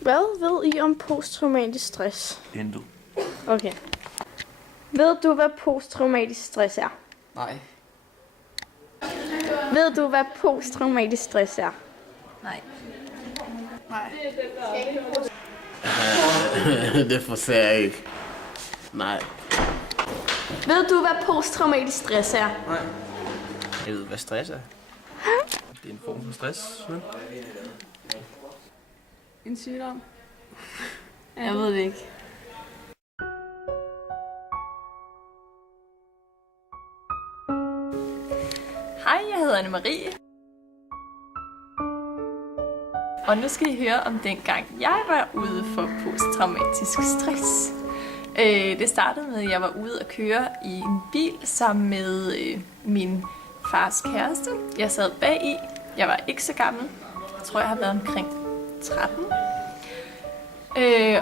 Hvad ved I om posttraumatisk stress? Intet. Okay. Ved du, hvad posttraumatisk stress er? Nej. Ved du, hvad posttraumatisk stress er? Nej. Det forstår jeg ikke. Nej. Ved du, hvad posttraumatisk stress er? Nej. Jeg ved, hvad stress er. Det er en form for stress, men... En sygdom? Jeg ved det ikke. Hej, jeg hedder Anne-Marie. Og nu skal I høre om dengang jeg var ude for posttraumatisk stress. Det startede med, at jeg var ude at køre i en bil sammen med min fars kæreste. Jeg sad bag i. Jeg var ikke så gammel. Jeg tror, jeg har været omkring 13.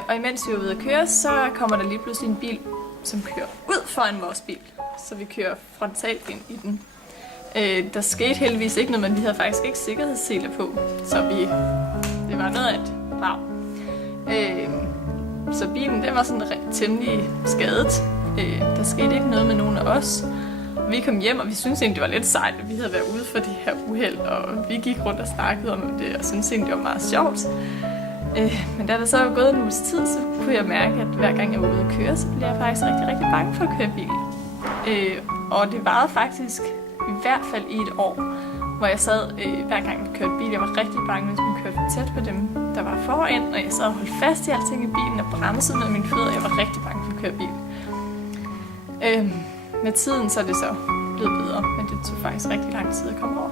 Og imens vi var ude at køre, så kommer der lige pludselig en bil, som kører ud foran vores bil. Så vi kører frontalt ind i den. Der skete heldigvis ikke noget, men vi havde faktisk ikke sikkerhedsseler på. Så det var noget af et brag. Så bilen den var sådan temmelig skadet. Der skete ikke noget med nogen af os. Vi kom hjem, og vi syntes egentlig, det var lidt sejt, at vi havde været ude for det her uheld. Og vi gik rundt og snakkede om det, og syntes egentlig, det var meget sjovt. Men da der så var gået en uges tid, så kunne jeg mærke, at hver gang jeg var ude at køre, så blev jeg faktisk rigtig, rigtig bange for at køre bil. Og det varede faktisk i hvert fald i et år, hvor jeg sad hver gang vi kørte bil. Jeg var rigtig bange, hvis man kørte for tæt på dem, der var foran, og jeg sad og holdt fast i alting i bilen og bremsede med mine fødder. Jeg var rigtig bange for at køre bil. Med tiden så er det så blevet bedre, men det tog faktisk rigtig lang tid at komme over.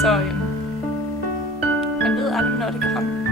Så man ved aldrig, når det kan ramme.